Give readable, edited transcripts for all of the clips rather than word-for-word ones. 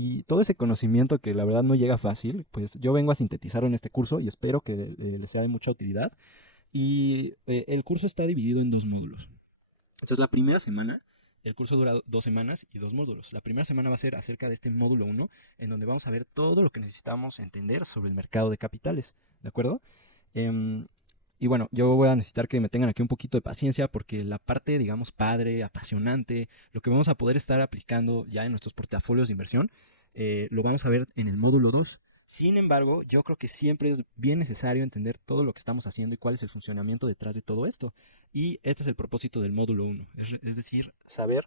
y todo ese conocimiento que la verdad no llega fácil, pues yo vengo a sintetizarlo en este curso y espero que les sea de mucha utilidad. Y el curso está dividido en dos módulos. Entonces, la primera semana, el curso dura 2 semanas y 2 módulos. La primera semana va a ser acerca de este módulo uno, en donde vamos a ver todo lo que necesitamos entender sobre el mercado de capitales, ¿de acuerdo? Em, y bueno, yo voy a necesitar que me tengan aquí un poquito de paciencia porque la parte, digamos, padre, apasionante, lo que vamos a poder estar aplicando ya en nuestros portafolios de inversión, lo vamos a ver en el módulo 2. Sin embargo, yo creo que siempre es bien necesario entender todo lo que estamos haciendo y cuál es el funcionamiento detrás de todo esto. Y este es el propósito del módulo uno, es decir, saber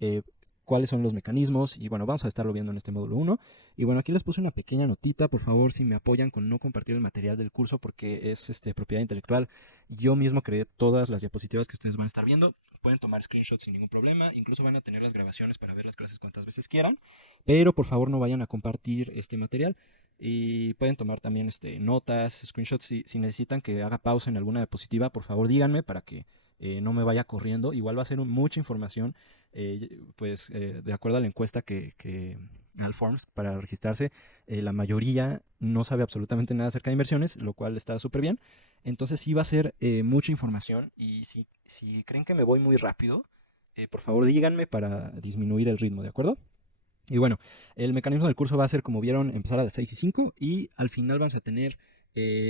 eh, cuáles son los mecanismos y bueno, vamos a estarlo viendo en este módulo uno. Y bueno, aquí les puse una pequeña notita, por favor, si me apoyan con no compartir el material del curso porque es propiedad intelectual. Yo mismo creé todas las diapositivas que ustedes van a estar viendo. Pueden tomar screenshots sin ningún problema, incluso van a tener las grabaciones para ver las clases cuantas veces quieran, pero por favor no vayan a compartir este material. Y pueden tomar también notas, screenshots. Si necesitan que haga pausa en alguna diapositiva, por favor díganme para que no me vaya corriendo. Igual va a ser mucha información, de acuerdo a la encuesta al Forms para registrarse, la mayoría no sabe absolutamente nada acerca de inversiones, lo cual está súper bien. Entonces sí va a ser mucha información y si creen que me voy muy rápido, por favor díganme para disminuir el ritmo, ¿de acuerdo? Y bueno, el mecanismo del curso va a ser, como vieron, empezar a las 6 y 5 y al final vamos a tener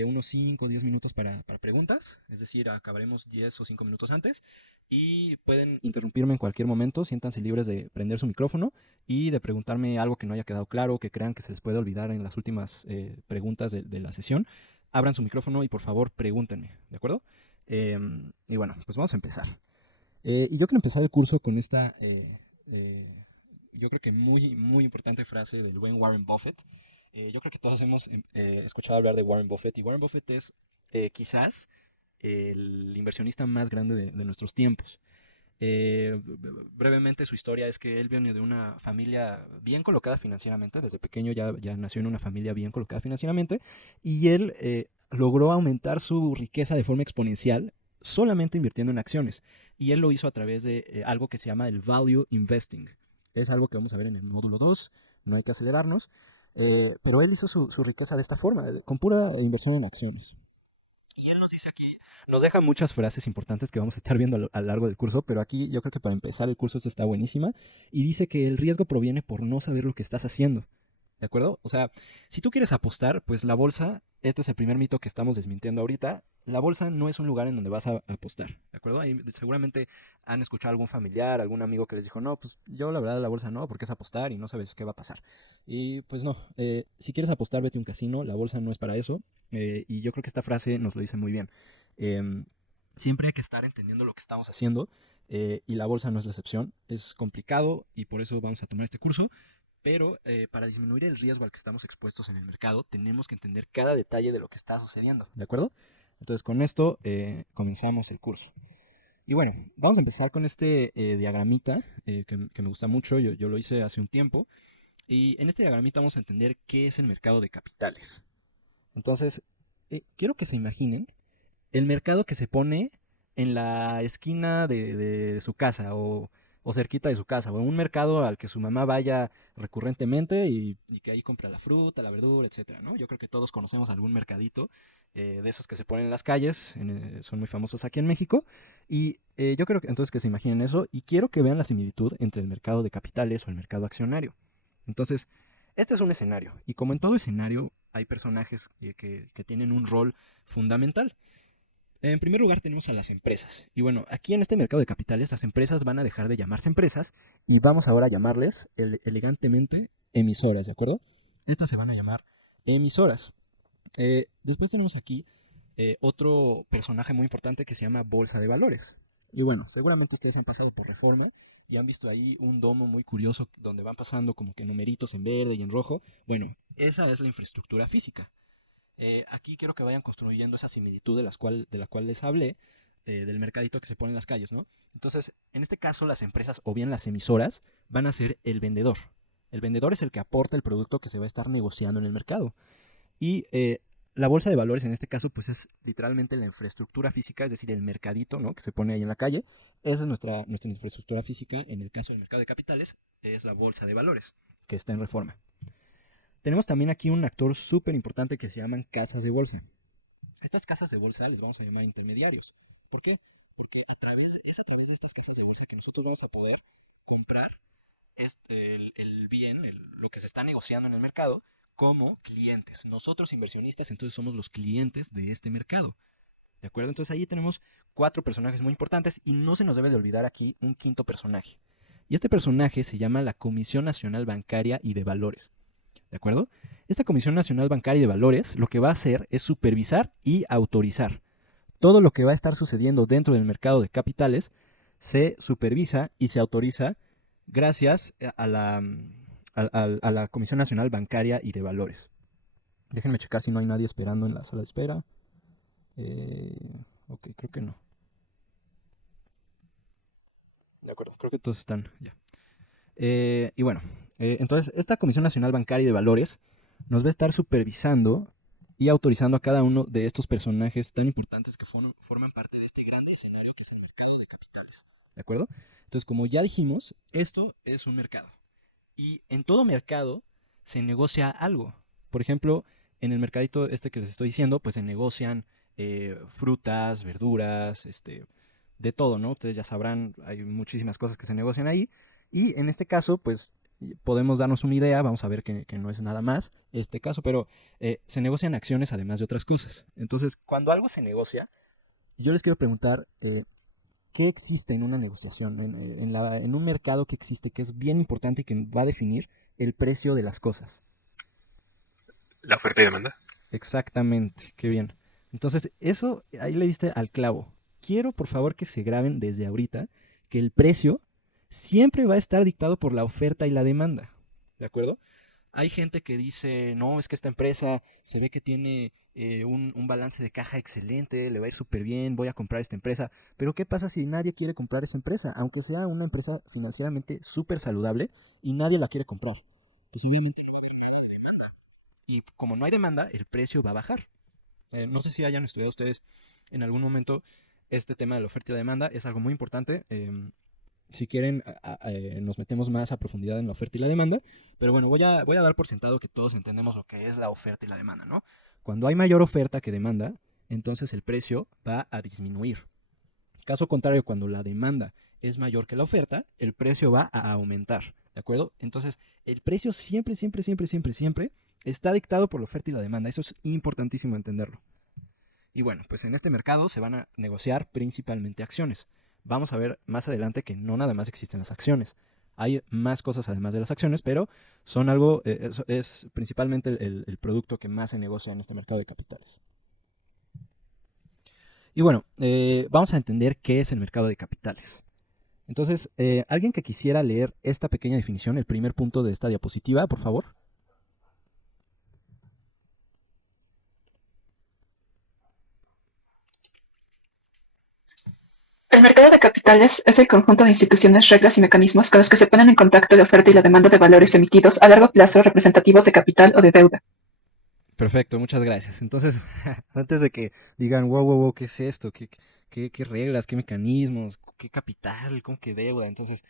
unos 5 o 10 minutos para preguntas, es decir, acabaremos 10 o 5 minutos antes y pueden interrumpirme en cualquier momento, siéntanse libres de prender su micrófono y de preguntarme algo que no haya quedado claro, que crean que se les puede olvidar en las últimas preguntas de la sesión. Abran su micrófono y por favor pregúntenme, ¿de acuerdo? Y bueno, pues vamos a empezar. Y yo quiero empezar el curso con esta eh, yo creo que muy importante frase del buen Warren Buffett. Yo creo que todos hemos escuchado hablar de Warren Buffett y Warren Buffett es quizás el inversionista más grande de nuestros tiempos. Brevemente su historia es que él viene de una familia bien colocada financieramente, desde pequeño ya nació en una familia bien colocada financieramente y él logró aumentar su riqueza de forma exponencial solamente invirtiendo en acciones y él lo hizo a través de algo que se llama el value investing. Es algo que vamos a ver en el módulo 2, no hay que acelerarnos, pero él hizo su riqueza de esta forma, con pura inversión en acciones. Y él nos dice aquí, nos deja muchas frases importantes que vamos a estar viendo a lo largo del curso, pero aquí yo creo que para empezar el curso esto está buenísima. Y dice que el riesgo proviene por no saber lo que estás haciendo. ¿De acuerdo? O sea, si tú quieres apostar, pues la bolsa, este es el primer mito que estamos desmintiendo ahorita, la bolsa no es un lugar en donde vas a apostar, ¿de acuerdo? Ahí seguramente han escuchado a algún familiar, algún amigo que les dijo, no, pues yo la verdad la bolsa no, porque es apostar y no sabes qué va a pasar. Y pues no, si quieres apostar, vete a un casino, la bolsa no es para eso, y yo creo que esta frase nos lo dice muy bien. Em, Siempre hay que estar entendiendo lo que estamos haciendo, y la bolsa no es la excepción, es complicado y por eso vamos a tomar este curso. Pero para disminuir el riesgo al que estamos expuestos en el mercado, tenemos que entender cada detalle de lo que está sucediendo, ¿de acuerdo? Entonces con esto comenzamos el curso. Y bueno, vamos a empezar con este diagramita que me gusta mucho, yo lo hice hace un tiempo. Y en este diagramita vamos a entender qué es el mercado de capitales. Entonces, quiero que se imaginen el mercado que se pone en la esquina de su casa o cerquita de su casa, o en un mercado al que su mamá vaya recurrentemente y que ahí compra la fruta, la verdura, etcétera, ¿no? Yo creo que todos conocemos algún mercadito de esos que se ponen en las calles, son muy famosos aquí en México, y yo creo que entonces que se imaginen eso y quiero que vean la similitud entre el mercado de capitales o el mercado accionario. Entonces, este es un escenario, y como en todo escenario hay personajes que tienen un rol fundamental. En primer lugar tenemos a las empresas. Y bueno, aquí en este mercado de capitales las empresas van a dejar de llamarse empresas y vamos ahora a llamarles elegantemente emisoras, ¿de acuerdo? Estas se van a llamar emisoras. Después tenemos aquí otro personaje muy importante que se llama Bolsa de Valores. Y bueno, seguramente ustedes han pasado por Reforma y han visto ahí un domo muy curioso donde van pasando como que numeritos en verde y en rojo. Bueno, esa es la infraestructura física. Aquí quiero que vayan construyendo esa similitud de la cual les hablé, del mercadito que se pone en las calles, ¿no? Entonces, en este caso, las empresas o bien las emisoras van a ser el vendedor. El vendedor es el que aporta el producto que se va a estar negociando en el mercado. Y la bolsa de valores en este caso, pues es literalmente la infraestructura física, es decir, el mercadito, ¿no? Que se pone ahí en la calle. Esa es nuestra infraestructura física. En el caso del mercado de capitales, es la bolsa de valores, que está en Reforma. tenemos también aquí un actor súper importante que se llaman casas de bolsa. Estas casas de bolsa les vamos a llamar intermediarios. ¿Por qué? Porque es a través de estas casas de bolsa que nosotros vamos a poder comprar el bien, lo que se está negociando en el mercado, como clientes. Nosotros inversionistas entonces somos los clientes de este mercado. ¿De acuerdo? Entonces ahí tenemos 4 personajes muy importantes y no se nos debe de olvidar aquí un quinto personaje. Y este personaje se llama la Comisión Nacional Bancaria y de Valores. ¿De acuerdo? Esta Comisión Nacional Bancaria y de Valores lo que va a hacer es supervisar y autorizar. Todo lo que va a estar sucediendo dentro del mercado de capitales se supervisa y se autoriza gracias a la Comisión Nacional Bancaria y de Valores. Déjenme checar si no hay nadie esperando en la sala de espera. Ok, creo que no. De acuerdo, creo que todos están ya. Y bueno, entonces esta Comisión Nacional Bancaria y de Valores nos va a estar supervisando y autorizando a cada uno de estos personajes tan importantes que forman parte de este grande escenario que es el mercado de capitales. ¿De acuerdo? Entonces, como ya dijimos, esto es un mercado. Y en todo mercado se negocia algo. Por ejemplo, en el mercadito este que les estoy diciendo, pues se negocian frutas, verduras, de todo, ¿no? Ustedes ya sabrán, hay muchísimas cosas que se negocian ahí. Y en este caso, pues podemos darnos una idea, vamos a ver que no es nada más este caso, pero se negocian acciones además de otras cosas. Entonces, cuando algo se negocia, yo les quiero preguntar, ¿qué existe en una negociación? En un mercado que existe, que es bien importante y que va a definir el precio de las cosas. La oferta y demanda. Exactamente, qué bien. Entonces, eso ahí le diste al clavo. Quiero, por favor, que se graben desde ahorita que el precio siempre va a estar dictado por la oferta y la demanda. ¿De acuerdo? Hay gente que dice, no, es que esta empresa se ve que tiene un balance de caja excelente, le va a ir súper bien, voy a comprar esta empresa. Pero ¿qué pasa si nadie quiere comprar esa empresa? Aunque sea una empresa financieramente súper saludable y nadie la quiere comprar. Pues obviamente, y como no hay demanda, el precio va a bajar. No sé si hayan estudiado ustedes en algún momento este tema de la oferta y la demanda, es algo muy importante. Si quieren, nos metemos más a profundidad en la oferta y la demanda, pero bueno, voy a dar por sentado que todos entendemos lo que es la oferta y la demanda, ¿no? Cuando hay mayor oferta que demanda, entonces el precio va a disminuir. Caso contrario, cuando la demanda es mayor que la oferta, el precio va a aumentar, ¿de acuerdo? Entonces, el precio siempre, siempre, siempre, siempre, siempre está dictado por la oferta y la demanda. Eso es importantísimo entenderlo. Y bueno, pues en este mercado se van a negociar principalmente acciones. Vamos a ver más adelante que no nada más existen las acciones. Hay más cosas además de las acciones, pero son algo, es principalmente el producto que más se negocia en este mercado de capitales. Y bueno, vamos a entender qué es el mercado de capitales. Entonces, alguien que quisiera leer esta pequeña definición, el primer punto de esta diapositiva, por favor. El mercado de capitales es el conjunto de instituciones, reglas y mecanismos con los que se ponen en contacto la oferta y la demanda de valores emitidos a largo plazo representativos de capital o de deuda. Perfecto, muchas gracias. Entonces, antes de que digan, wow, wow, wow, ¿qué es esto? ¿Qué reglas? ¿Qué mecanismos? ¿Qué capital? ¿Cómo que deuda? Entonces,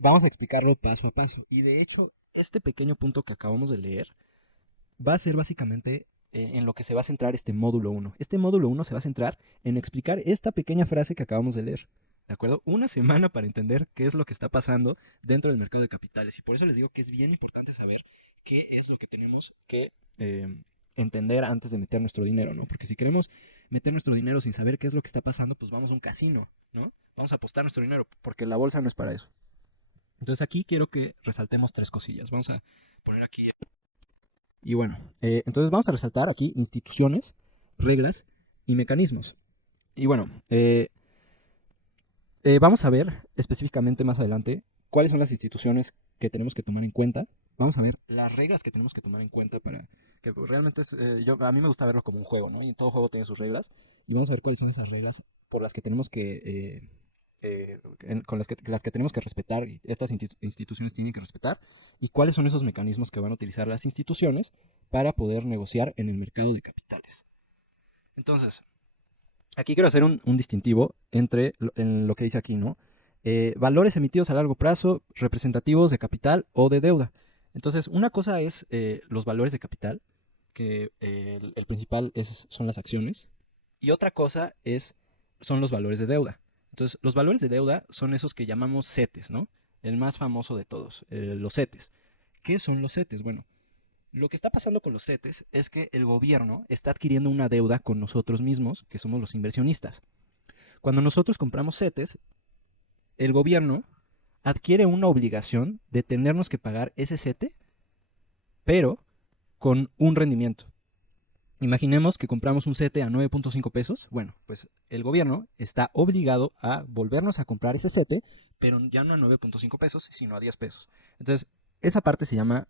vamos a explicarlo paso a paso. Y de hecho, este pequeño punto que acabamos de leer va a ser básicamente en lo que se va a centrar este módulo 1. Este módulo 1 se va a centrar en explicar esta pequeña frase que acabamos de leer. ¿De acuerdo? Una semana para entender qué es lo que está pasando dentro del mercado de capitales. Y por eso les digo que es bien importante saber qué es lo que tenemos que entender antes de meter nuestro dinero, ¿no? Porque si queremos meter nuestro dinero sin saber qué es lo que está pasando, pues vamos a un casino, ¿no? Vamos a apostar nuestro dinero, porque la bolsa no es para eso. Entonces aquí quiero que resaltemos 3 cosillas. Vamos a poner aquí. Y bueno, entonces vamos a resaltar aquí instituciones, reglas y mecanismos. Y bueno, vamos a ver específicamente más adelante cuáles son las instituciones que tenemos que tomar en cuenta. Vamos a ver las reglas que tenemos que tomar en cuenta para que realmente a mí me gusta verlo como un juego, ¿no? Y todo juego tiene sus reglas. Y vamos a ver cuáles son esas reglas por las que tenemos que con las que tenemos que respetar y estas instituciones tienen que respetar, y cuáles son esos mecanismos que van a utilizar las instituciones para poder negociar en el mercado de capitales. Entonces, aquí quiero hacer un distintivo entre en lo que dice aquí, ¿no? Valores emitidos a largo plazo, representativos de capital o de deuda. Entonces, una cosa es los valores de capital, que el principal son las acciones, y otra cosa son los valores de deuda. Entonces, los valores de deuda son esos que llamamos CETES, ¿no? El más famoso de todos, los CETES. ¿Qué son los CETES? Bueno, lo que está pasando con los CETES es que el gobierno está adquiriendo una deuda con nosotros mismos, que somos los inversionistas. Cuando nosotros compramos CETES, el gobierno adquiere una obligación de tenernos que pagar ese CETE, pero con un rendimiento. Imaginemos que compramos un CETE a 9.5 pesos. Bueno, pues el gobierno está obligado a volvernos a comprar ese CETE, pero ya no a 9.5 pesos, sino a 10 pesos. Entonces, esa parte se llaman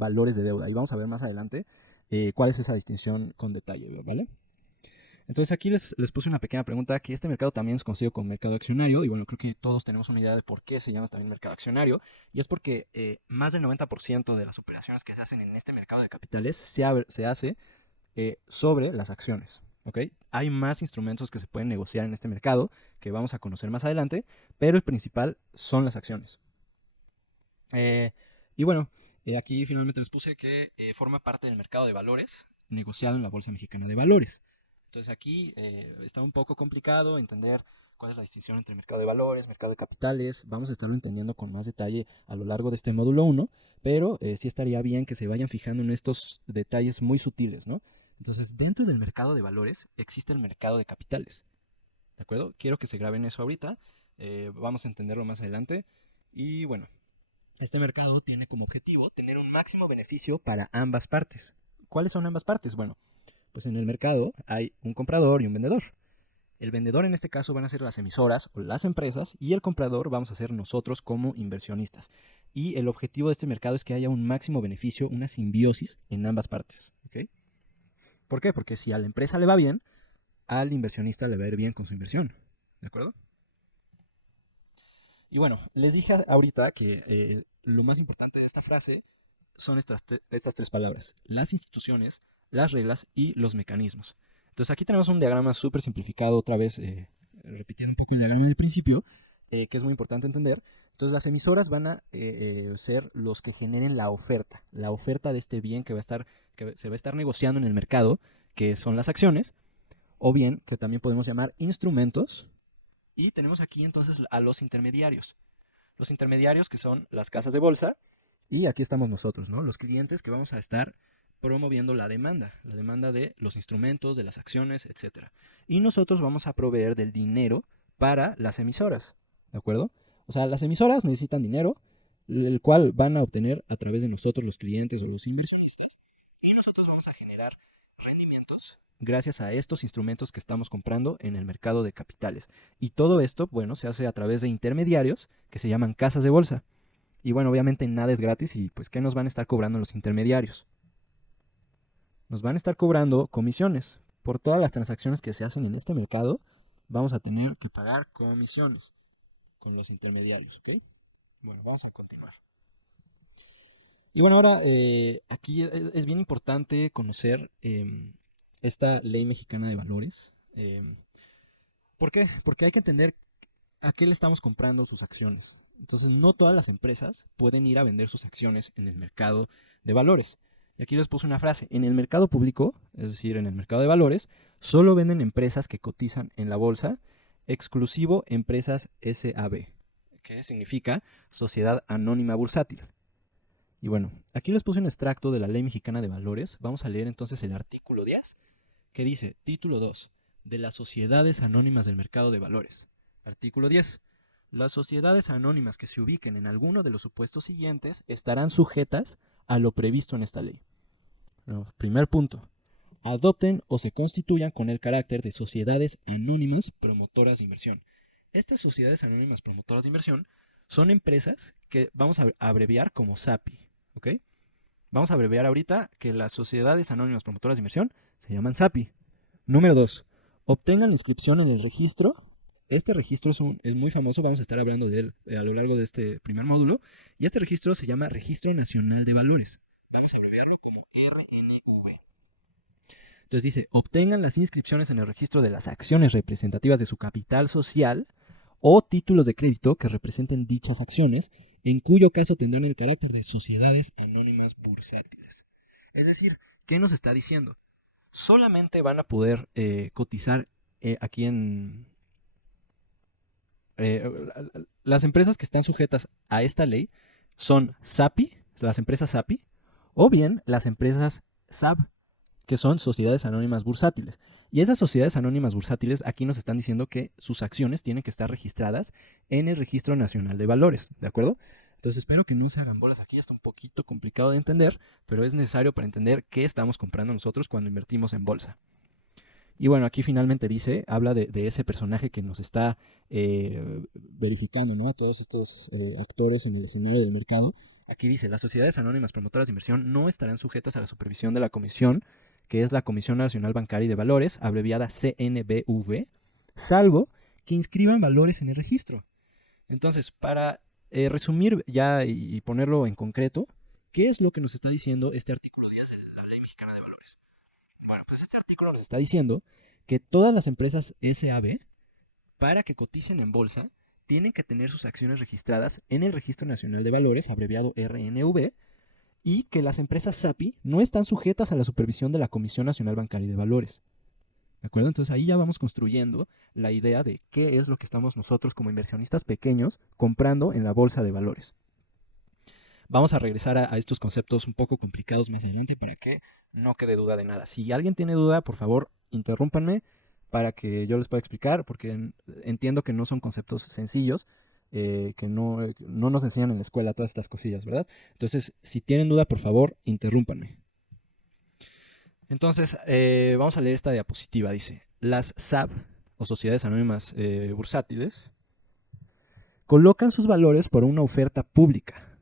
valores de deuda. Y vamos a ver más adelante cuál es esa distinción con detalle, ¿vale? Entonces aquí les puse una pequeña pregunta, que este mercado también es conocido como mercado accionario, y bueno, creo que todos tenemos una idea de por qué se llama también mercado accionario, y es porque más del 90% de las operaciones que se hacen en este mercado de capitales se hace sobre las acciones. ¿Ok? Hay más instrumentos que se pueden negociar en este mercado, que vamos a conocer más adelante, pero el principal son las acciones. Y bueno, aquí finalmente les puse que forma parte del mercado de valores negociado en la Bolsa Mexicana de Valores. Entonces aquí está un poco complicado entender cuál es la distinción entre mercado de valores, mercado de capitales. Vamos a estarlo entendiendo con más detalle a lo largo de este módulo 1, pero sí estaría bien que se vayan fijando en estos detalles muy sutiles, ¿no? Entonces, dentro del mercado de valores existe el mercado de capitales. ¿De acuerdo? Quiero que se graben eso ahorita. Vamos a entenderlo más adelante. Y bueno, este mercado tiene como objetivo tener un máximo beneficio para ambas partes. ¿Cuáles son ambas partes? Bueno, pues en el mercado hay un comprador y un vendedor. El vendedor en este caso van a ser las emisoras o las empresas, y el comprador vamos a ser nosotros como inversionistas. Y el objetivo de este mercado es que haya un máximo beneficio, una simbiosis en ambas partes. ¿Ok? ¿Por qué? Porque si a la empresa le va bien, al inversionista le va a ir bien con su inversión. ¿De acuerdo? Y bueno, les dije ahorita que lo más importante de esta frase son estas tres palabras: las instituciones, las reglas y los mecanismos. Entonces aquí tenemos un diagrama súper simplificado, otra vez repitiendo un poco el diagrama del principio, que es muy importante entender. Entonces las emisoras van a ser los que generen la oferta de este bien que se va a estar negociando en el mercado, que son las acciones, o bien que también podemos llamar instrumentos. Y tenemos aquí entonces a los intermediarios. Los intermediarios, que son las casas de bolsa, y aquí estamos nosotros, ¿no? Los clientes que vamos a estar promoviendo la demanda de los instrumentos, de las acciones, etcétera. Y nosotros vamos a proveer del dinero para las emisoras, ¿de acuerdo? O sea, las emisoras necesitan dinero, el cual van a obtener a través de nosotros, los clientes o los inversionistas, y nosotros vamos a generar rendimientos gracias a estos instrumentos que estamos comprando en el mercado de capitales. Y todo esto, bueno, se hace a través de intermediarios que se llaman casas de bolsa. Y bueno, obviamente nada es gratis, y pues ¿qué nos van a estar cobrando los intermediarios? Nos van a estar cobrando comisiones. Por todas las transacciones que se hacen en este mercado, vamos a tener que pagar comisiones con los intermediarios, ¿ok? Bueno, vamos a continuar. Y bueno, ahora aquí es bien importante conocer esta ley mexicana de valores. ¿Por qué? Porque hay que entender a qué le estamos comprando sus acciones. Entonces, no todas las empresas pueden ir a vender sus acciones en el mercado de valores. Y aquí les puse una frase: en el mercado público, es decir, en el mercado de valores, solo venden empresas que cotizan en la bolsa, exclusivo empresas SAB, que significa Sociedad Anónima Bursátil. Y bueno, aquí les puse un extracto de la Ley Mexicana de Valores. Vamos a leer entonces el artículo 10, que dice: título 2, de las sociedades anónimas del mercado de valores. Artículo 10. Las sociedades anónimas que se ubiquen en alguno de los supuestos siguientes estarán sujetas a lo previsto en esta ley. No, primer punto: adopten o se constituyan con el carácter de sociedades anónimas promotoras de inversión. Estas sociedades anónimas promotoras de inversión son empresas que vamos a abreviar como SAPI. ¿Ok? Vamos a abreviar ahorita que las sociedades anónimas promotoras de inversión se llaman SAPI. Número 2. Obtengan la inscripción en el registro. Este registro es muy famoso, vamos a estar hablando de él a lo largo de este primer módulo. Y este registro se llama Registro Nacional de Valores. Vamos a abreviarlo como RNV. Entonces dice: obtengan las inscripciones en el registro de las acciones representativas de su capital social o títulos de crédito que representen dichas acciones, en cuyo caso tendrán el carácter de sociedades anónimas bursátiles. Es decir, ¿qué nos está diciendo? Solamente van a poder cotizar aquí en... las empresas que están sujetas a esta ley son SAPI, las empresas SAPI, o bien las empresas SAB, que son sociedades anónimas bursátiles. Y esas sociedades anónimas bursátiles aquí nos están diciendo que sus acciones tienen que estar registradas en el Registro Nacional de Valores, ¿de acuerdo? Entonces espero que no se hagan bolas aquí, está un poquito complicado de entender, pero es necesario para entender qué estamos comprando nosotros cuando invertimos en bolsa. Y bueno, aquí finalmente dice, habla de ese personaje que nos está verificando, ¿no? A todos estos actores en el escenario del mercado. Aquí dice, las sociedades anónimas promotoras de inversión no estarán sujetas a la supervisión de la comisión, que es la Comisión Nacional Bancaria y de Valores, abreviada CNBV, salvo que inscriban valores en el registro. Entonces, para resumir ya y ponerlo en concreto, ¿qué es lo que nos está diciendo este artículo 10 de la Ley Mexicana de Valores? Bueno, pues este artículo nos está diciendo que todas las empresas SAB, para que coticen en bolsa, tienen que tener sus acciones registradas en el Registro Nacional de Valores, abreviado RNV, y que las empresas SAPI no están sujetas a la supervisión de la Comisión Nacional Bancaria y de Valores. ¿De acuerdo? Entonces ahí ya vamos construyendo la idea de qué es lo que estamos nosotros como inversionistas pequeños comprando en la bolsa de valores. Vamos a regresar a estos conceptos un poco complicados más adelante para que no quede duda de nada. Si alguien tiene duda, por favor, interrúmpanme para que yo les pueda explicar, porque entiendo que no son conceptos sencillos, que no nos enseñan en la escuela todas estas cosillas, ¿verdad? Entonces, si tienen duda, por favor, interrúmpanme. Entonces, vamos a leer esta diapositiva. Dice, las SAB, o Sociedades Anónimas Bursátiles, colocan sus valores por una oferta pública.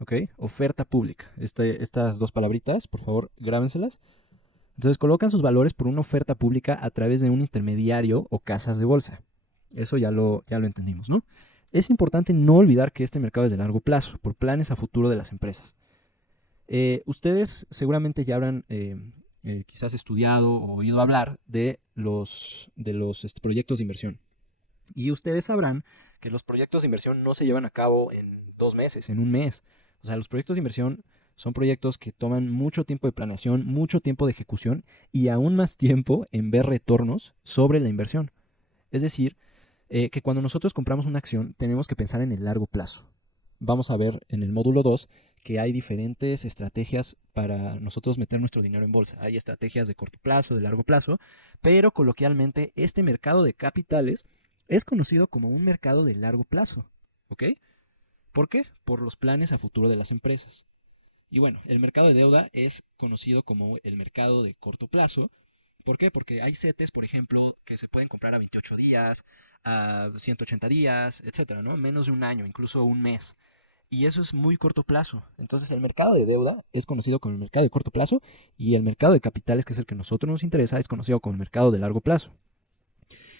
¿Ok? Oferta pública. Estas dos palabritas, por favor, grábenselas. Entonces, colocan sus valores por una oferta pública a través de un intermediario o casas de bolsa. Eso ya lo entendimos, ¿no? Es importante no olvidar que este mercado es de largo plazo, por planes a futuro de las empresas. Ustedes seguramente ya habrán quizás estudiado o oído hablar de los proyectos de inversión. Y ustedes sabrán que los proyectos de inversión no se llevan a cabo en 2 meses, en un mes. O sea, los proyectos de inversión son proyectos que toman mucho tiempo de planeación, mucho tiempo de ejecución y aún más tiempo en ver retornos sobre la inversión. Es decir, que cuando nosotros compramos una acción tenemos que pensar en el largo plazo. Vamos a ver en el módulo 2 que hay diferentes estrategias para nosotros meter nuestro dinero en bolsa. Hay estrategias de corto plazo, de largo plazo, pero coloquialmente este mercado de capitales es conocido como un mercado de largo plazo. ¿Ok? ¿Por qué? Por los planes a futuro de las empresas. Y bueno, el mercado de deuda es conocido como el mercado de corto plazo. ¿Por qué? Porque hay CETES, por ejemplo, que se pueden comprar a 28 días, a 180 días, etcétera, ¿no? Menos de un año, incluso un mes. Y eso es muy corto plazo. Entonces el mercado de deuda es conocido como el mercado de corto plazo y el mercado de capitales, que es el que a nosotros nos interesa, es conocido como el mercado de largo plazo.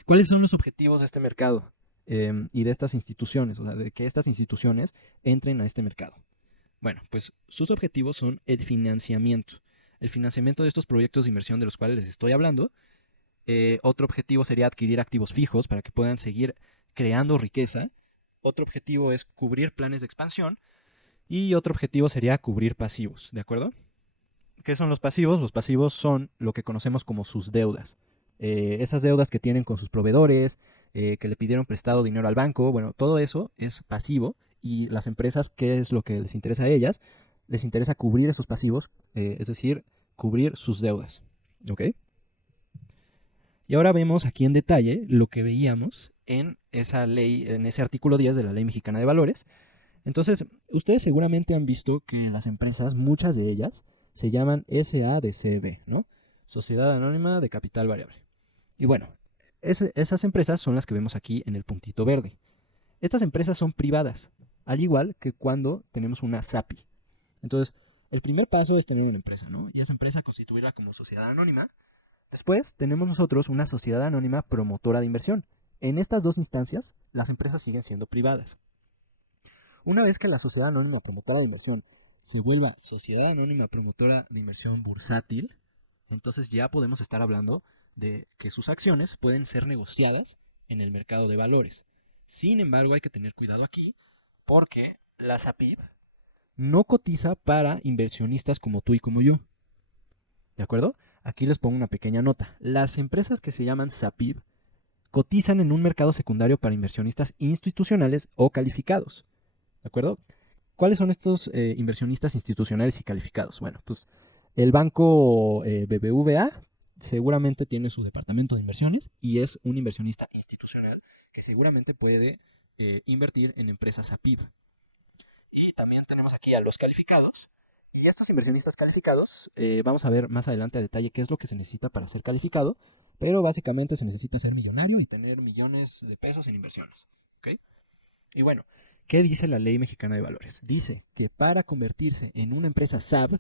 ¿Cuáles son los objetivos de este mercado y de estas instituciones? O sea, de que estas instituciones entren a este mercado. Bueno, pues sus objetivos son el financiamiento. El financiamiento de estos proyectos de inversión de los cuales les estoy hablando. Otro objetivo sería adquirir activos fijos para que puedan seguir creando riqueza. Otro objetivo es cubrir planes de expansión. Y otro objetivo sería cubrir pasivos, ¿de acuerdo? ¿Qué son los pasivos? Los pasivos son lo que conocemos como sus deudas. Esas deudas que tienen con sus proveedores, que le pidieron prestado dinero al banco, bueno, todo eso es pasivo y las empresas, ¿qué es lo que les interesa a ellas? Les interesa cubrir esos pasivos, es decir, cubrir sus deudas. ¿Ok? Y ahora vemos aquí en detalle lo que veíamos en esa ley, en ese artículo 10 de la Ley Mexicana de Valores. Entonces, ustedes seguramente han visto que las empresas, muchas de ellas, se llaman SADCB, ¿no? Sociedad Anónima de Capital Variable. Y bueno, esas empresas son las que vemos aquí en el puntito verde. Estas empresas son privadas, al igual que cuando tenemos una SAPI. Entonces, el primer paso es tener una empresa, ¿no? Y esa empresa constituirla como sociedad anónima. Después tenemos nosotros una sociedad anónima promotora de inversión. En estas dos instancias, las empresas siguen siendo privadas. Una vez que la sociedad anónima promotora de inversión se vuelva sociedad anónima promotora de inversión bursátil, entonces ya podemos estar hablando de que sus acciones pueden ser negociadas en el mercado de valores. Sin embargo, hay que tener cuidado aquí porque la SAPIB no cotiza para inversionistas como tú y como yo. ¿De acuerdo? Aquí les pongo una pequeña nota. Las empresas que se llaman SAPIB cotizan en un mercado secundario para inversionistas institucionales o calificados. ¿De acuerdo? ¿Cuáles son estos inversionistas institucionales y calificados? Bueno, pues el banco BBVA seguramente tiene su departamento de inversiones y es un inversionista institucional que seguramente puede invertir en empresas APIB. Y también tenemos aquí a los calificados. Y estos inversionistas calificados, vamos a ver más adelante a detalle qué es lo que se necesita para ser calificado, pero básicamente se necesita ser millonario y tener millones de pesos en inversiones. ¿Ok? Y bueno, ¿qué dice la Ley Mexicana de Valores? Dice que para convertirse en una empresa SAB,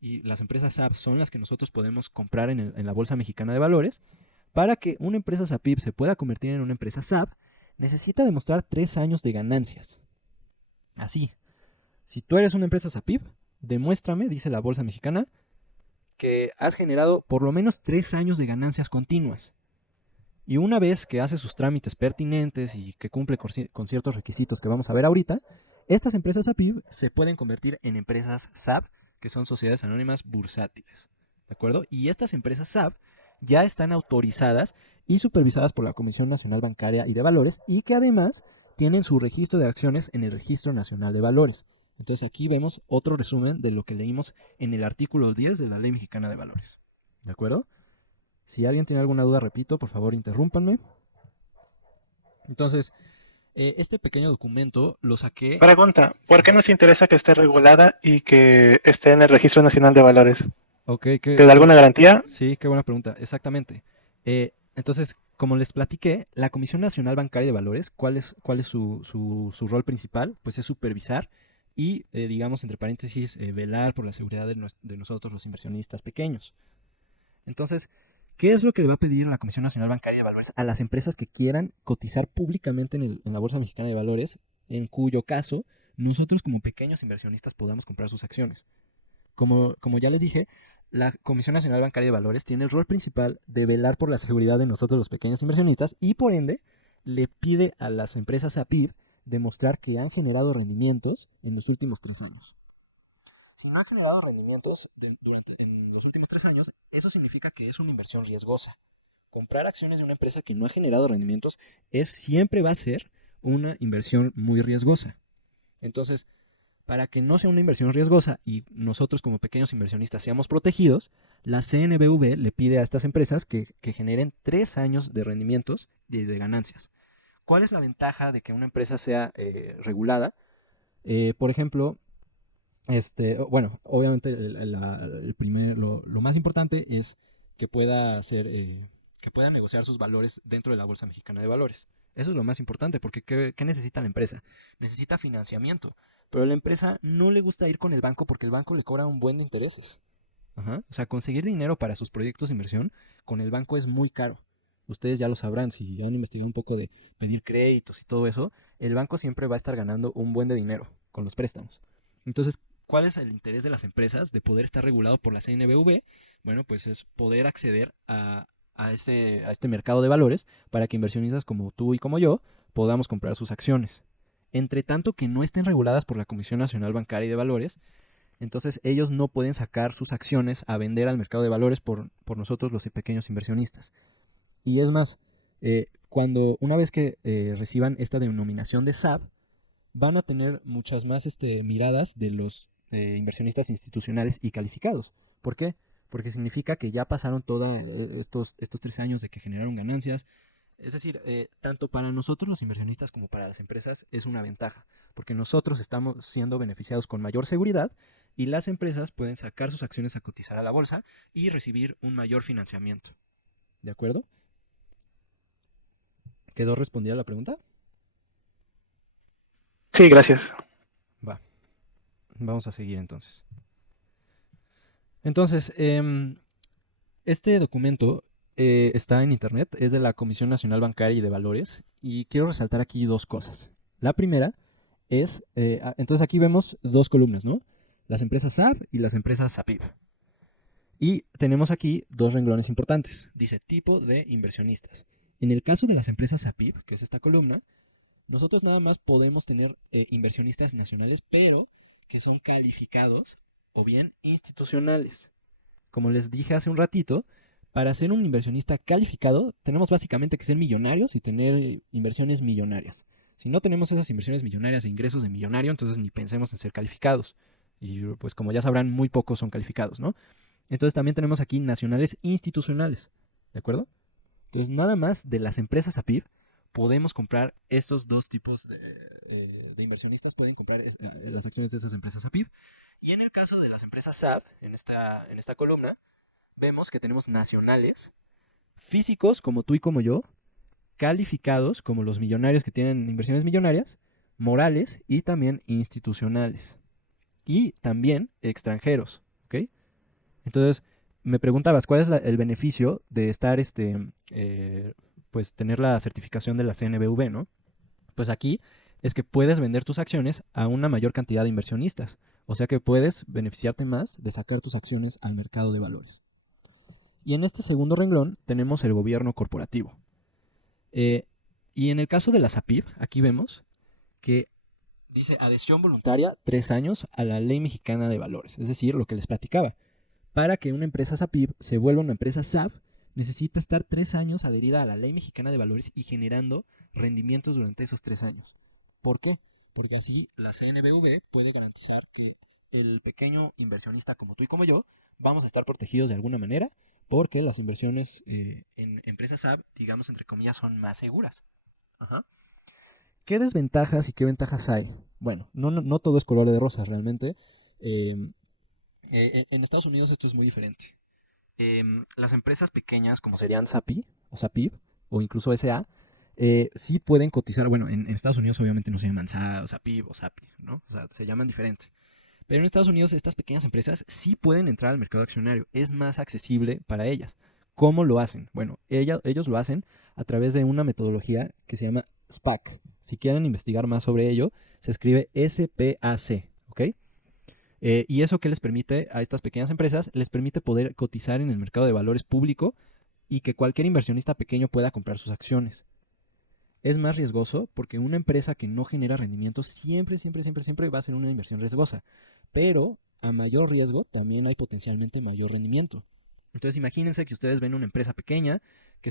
y las empresas SAB son las que nosotros podemos comprar en la Bolsa Mexicana de Valores, para que una empresa SAPIB se pueda convertir en una empresa SAB, necesita demostrar 3 años de ganancias. Así, si tú eres una empresa SAPIB, demuéstrame, dice la Bolsa Mexicana, que has generado por lo menos 3 años de ganancias continuas. Y una vez que hace sus trámites pertinentes y que cumple con ciertos requisitos que vamos a ver ahorita, estas empresas APIB se pueden convertir en empresas SAB, que son sociedades anónimas bursátiles. ¿De acuerdo? Y estas empresas SAB ya están autorizadas y supervisadas por la Comisión Nacional Bancaria y de Valores y que además tienen su registro de acciones en el Registro Nacional de Valores. Entonces aquí vemos otro resumen de lo que leímos en el artículo 10 de la Ley Mexicana de Valores. ¿De acuerdo? Si alguien tiene alguna duda, repito, por favor interrúmpanme. Entonces, este pequeño documento lo saqué. Pregunta, ¿por qué nos interesa que esté regulada y que esté en el Registro Nacional de Valores? Ok, ¿Te da alguna garantía? Sí, qué buena pregunta, exactamente. Entonces, como les platiqué, la Comisión Nacional Bancaria de Valores, ¿cuál es su rol principal? Pues es supervisar y, digamos, entre paréntesis, velar por la seguridad de nosotros los inversionistas pequeños. Entonces, ¿qué es lo que le va a pedir la Comisión Nacional Bancaria de Valores a las empresas que quieran cotizar públicamente en la Bolsa Mexicana de Valores, en cuyo caso nosotros como pequeños inversionistas podamos comprar sus acciones? Como ya les dije, la Comisión Nacional Bancaria de Valores tiene el rol principal de velar por la seguridad de nosotros los pequeños inversionistas y por ende le pide a las empresas APIB demostrar que han generado rendimientos en los últimos 3 años. Si no ha generado rendimientos en los últimos 3 años, eso significa que es una inversión riesgosa. Comprar acciones de una empresa que no ha generado rendimientos siempre va a ser una inversión muy riesgosa. Entonces, para que no sea una inversión riesgosa y nosotros como pequeños inversionistas seamos protegidos, la CNBV le pide a estas empresas que generen 3 años de rendimientos de ganancias. ¿Cuál es la ventaja de que una empresa sea regulada? Por ejemplo, bueno, obviamente lo más importante es que pueda negociar sus valores dentro de la Bolsa Mexicana de Valores. Eso es lo más importante, porque ¿qué necesita la empresa? Necesita financiamiento, pero a la empresa no le gusta ir con el banco porque el banco le cobra un buen de intereses. Ajá. O sea, conseguir dinero para sus proyectos de inversión con el banco es muy caro. Ustedes ya lo sabrán, si han investigado un poco de pedir créditos y todo eso, el banco siempre va a estar ganando un buen de dinero con los préstamos. Entonces, ¿cuál es el interés de las empresas de poder estar regulado por la CNBV? Bueno, pues es poder acceder a este mercado de valores para que inversionistas como tú y como yo podamos comprar sus acciones. Entre tanto que no estén reguladas por la Comisión Nacional Bancaria y de Valores, entonces ellos no pueden sacar sus acciones a vender al mercado de valores por nosotros los pequeños inversionistas. Y es más, una vez que reciban esta denominación de SAB, van a tener muchas más miradas de los inversionistas institucionales y calificados. ¿Por qué? Porque significa que ya pasaron todos estos 3 años de que generaron ganancias. Es decir, tanto para nosotros los inversionistas como para las empresas es una ventaja, porque nosotros estamos siendo beneficiados con mayor seguridad y las empresas pueden sacar sus acciones a cotizar a la bolsa y recibir un mayor financiamiento. ¿De acuerdo? ¿Quedó respondida la pregunta? Sí, gracias. Va. Vamos a seguir entonces. Entonces, este documento está en internet, es de la Comisión Nacional Bancaria y de Valores, y quiero resaltar aquí 2 cosas. La primera es, entonces aquí vemos 2 columnas, ¿no? Las empresas SAB y las empresas SAPIB. Y tenemos aquí 2 renglones importantes. Dice tipo de inversionistas. En el caso de las empresas SAPIB, que es esta columna, Nosotros nada más podemos tener inversionistas nacionales, pero que son calificados o bien institucionales. Como les dije hace un ratito, para ser un inversionista calificado tenemos básicamente que ser millonarios y tener inversiones millonarias. Si no tenemos esas inversiones millonarias e ingresos de millonario, entonces ni pensemos en ser calificados. Y pues como ya sabrán, muy pocos son calificados, ¿no? Entonces también tenemos aquí nacionales institucionales, ¿de acuerdo? Entonces nada más de las empresas APIB podemos comprar estos dos tipos de inversionistas, pueden comprar las acciones de esas empresas APIB. Y en el caso de las empresas SAP, en esta columna, vemos que tenemos nacionales, físicos como tú y como yo, calificados como los millonarios que tienen inversiones millonarias, morales y también institucionales. Y también extranjeros, ¿ok? Entonces, me preguntabas, ¿cuál es el beneficio de estar, pues, tener la certificación de la CNBV, ¿no? Pues aquí es que puedes vender tus acciones a una mayor cantidad de inversionistas. O sea que puedes beneficiarte más de sacar tus acciones al mercado de valores. Y en este segundo renglón tenemos el gobierno corporativo. Y en el caso de la SAPIB, aquí vemos que dice adhesión voluntaria 3 años a la Ley Mexicana de Valores. Es decir, lo que les platicaba. Para que una empresa SAPIB se vuelva una empresa SAP, necesita estar 3 años adherida a la Ley Mexicana de Valores y generando rendimientos durante esos 3 años. ¿Por qué? Porque así la CNBV puede garantizar que el pequeño inversionista como tú y como yo vamos a estar protegidos de alguna manera porque las inversiones en empresas SAP, digamos entre comillas, son más seguras. Ajá. ¿Qué desventajas y qué ventajas hay? Bueno, no todo es color de rosas realmente. En Estados Unidos esto es muy diferente. Las empresas pequeñas como serían SAPI o SAPIB o incluso SA, sí pueden cotizar. Bueno, en Estados Unidos obviamente no se llaman SAPIB o SAPI, ¿no? O sea, se llaman diferente. Pero en Estados Unidos estas pequeñas empresas sí pueden entrar al mercado accionario. Es más accesible para ellas. ¿Cómo lo hacen? Bueno, ellos lo hacen a través de una metodología que se llama SPAC. Si quieren investigar más sobre ello, se escribe SPAC, ¿ok? ¿Y eso qué les permite a estas pequeñas empresas? Les permite poder cotizar en el mercado de valores público y que cualquier inversionista pequeño pueda comprar sus acciones. Es más riesgoso porque una empresa que no genera rendimiento siempre va a ser una inversión riesgosa. Pero a mayor riesgo también hay potencialmente mayor rendimiento. Entonces imagínense que ustedes ven una empresa pequeña que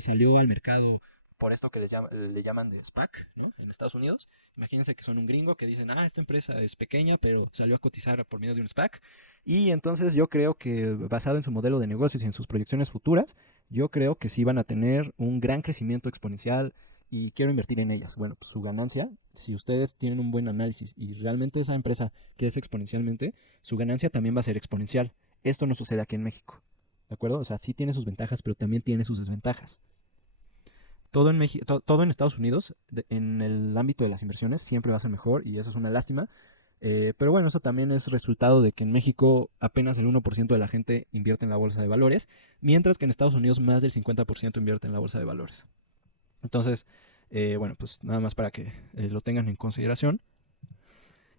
salió al mercado por esto que le llaman de SPAC, ¿no? En Estados Unidos. Imagínense que son un gringo que dicen, esta empresa es pequeña, pero salió a cotizar por medio de un SPAC. Y entonces yo creo que basado en su modelo de negocios y en sus proyecciones futuras, yo creo que sí van a tener un gran crecimiento exponencial y quiero invertir en ellas. Bueno, pues su ganancia, si ustedes tienen un buen análisis y realmente esa empresa crece exponencialmente, su ganancia también va a ser exponencial. Esto no sucede aquí en México, ¿de acuerdo? O sea, sí tiene sus ventajas, pero también tiene sus desventajas. Todo en todo en Estados Unidos, en el ámbito de las inversiones, siempre va a ser mejor y eso es una lástima. Pero bueno, eso también es resultado de que en México apenas el 1% de la gente invierte en la bolsa de valores, mientras que en Estados Unidos más del 50% invierte en la bolsa de valores. Entonces, bueno, pues nada más para que lo tengan en consideración.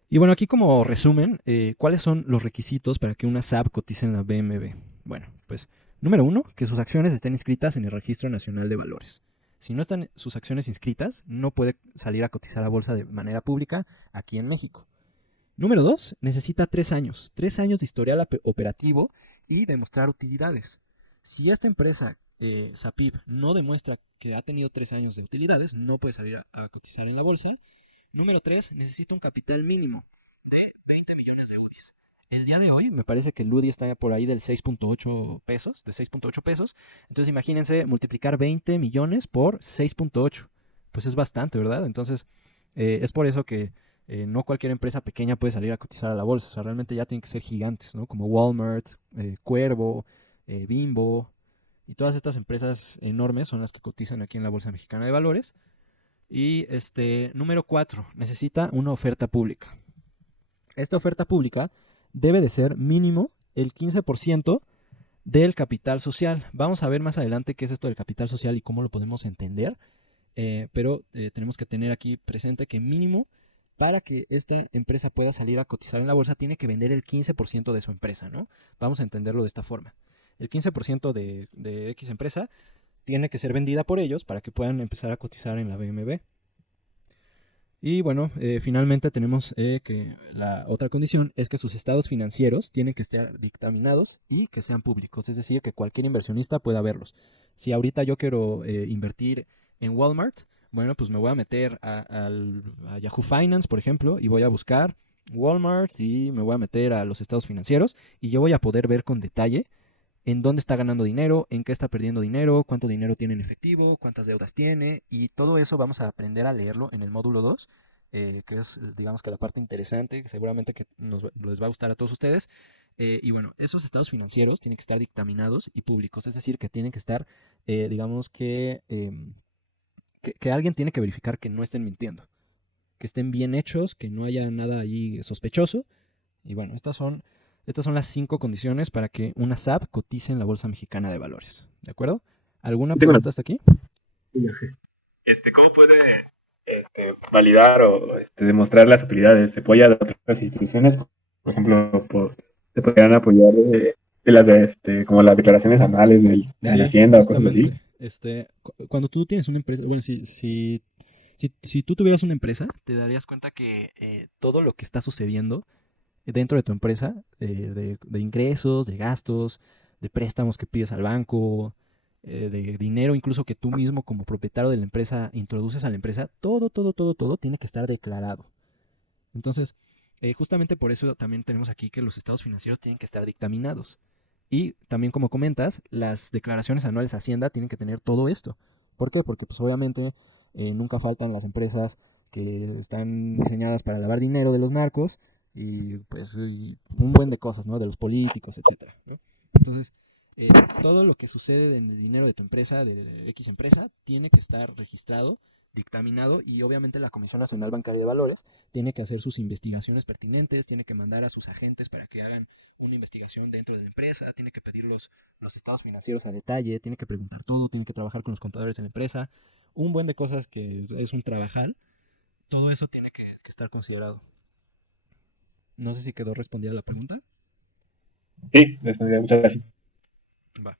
Y bueno, aquí como resumen, ¿cuáles son los requisitos para que una SAP cotice en la BMV? Bueno, pues número 1, que sus acciones estén inscritas en el Registro Nacional de Valores. Si no están sus acciones inscritas, no puede salir a cotizar a bolsa de manera pública aquí en México. Número 2, necesita 3 años. 3 años de historial operativo y demostrar utilidades. Si esta empresa, SAPIB, no demuestra que ha tenido 3 años de utilidades, no puede salir a cotizar en la bolsa. Número 3, necesita un capital mínimo de 20 millones de UDIs. El día de hoy me parece que el UDI está por ahí del 6.8 pesos, de 6.8 pesos. Entonces imagínense multiplicar 20 millones por 6.8. Pues es bastante, ¿verdad? Entonces es por eso que no cualquier empresa pequeña puede salir a cotizar a la bolsa. O sea, realmente ya tienen que ser gigantes, ¿no? Como Walmart, Cuervo, Bimbo y todas estas empresas enormes son las que cotizan aquí en la Bolsa Mexicana de Valores. Y número 4, necesita una oferta pública. Esta oferta pública debe de ser mínimo el 15% del capital social. Vamos a ver más adelante qué es esto del capital social y cómo lo podemos entender. Pero tenemos que tener aquí presente que mínimo para que esta empresa pueda salir a cotizar en la bolsa tiene que vender el 15% de su empresa, ¿no? Vamos a entenderlo de esta forma. El 15% de X empresa tiene que ser vendida por ellos para que puedan empezar a cotizar en la BMB. Y bueno, finalmente tenemos que la otra condición es que sus estados financieros tienen que estar dictaminados y que sean públicos, es decir, que cualquier inversionista pueda verlos. Si ahorita yo quiero invertir en Walmart, bueno, pues me voy a meter a Yahoo Finance, por ejemplo, y voy a buscar Walmart y me voy a meter a los estados financieros y yo voy a poder ver con detalle en dónde está ganando dinero, en qué está perdiendo dinero, cuánto dinero tiene en efectivo, cuántas deudas tiene, y todo eso vamos a aprender a leerlo en el módulo 2, que es, digamos que la parte interesante, que seguramente que les va a gustar a todos ustedes. Y bueno, esos estados financieros tienen que estar dictaminados y públicos, es decir, que tienen que estar, digamos que alguien tiene que verificar que no estén mintiendo, que estén bien hechos, que no haya nada ahí sospechoso. Y bueno, estas son las 5 condiciones para que una SAP cotice en la Bolsa Mexicana de Valores. ¿De acuerdo? ¿Alguna Tengo una pregunta hasta aquí? ¿Cómo puede validar o demostrar las utilidades? ¿Se apoya de otras instituciones? Por ejemplo, se podrían apoyar de las como las declaraciones anuales de la Hacienda o cosas así. Cuando tú tienes una empresa, bueno, si tú tuvieras una empresa, te darías cuenta que todo lo que está sucediendo dentro de tu empresa, de ingresos, de gastos, de préstamos que pides al banco, de dinero incluso que tú mismo como propietario de la empresa introduces a la empresa, todo tiene que estar declarado. Entonces, justamente por eso también tenemos aquí que los estados financieros tienen que estar dictaminados. Y también como comentas, las declaraciones anuales a Hacienda tienen que tener todo esto. ¿Por qué? Porque pues obviamente nunca faltan las empresas que están diseñadas para lavar dinero de los narcos y pues y un buen de cosas, ¿no? De los políticos, etcétera, ¿no? Entonces, eh, todo lo que sucede en el dinero de tu empresa, de X empresa, tiene que estar registrado, dictaminado y obviamente la Comisión Nacional Bancaria de Valores tiene que hacer sus investigaciones pertinentes, tiene que mandar a sus agentes para que hagan una investigación dentro de la empresa, tiene que pedir los estados financieros a detalle, tiene que preguntar todo, tiene que trabajar con los contadores en la empresa, un buen de cosas que es un trabajal, todo eso tiene que estar considerado. No sé si quedó respondida la pregunta. Sí, muchas gracias. Va.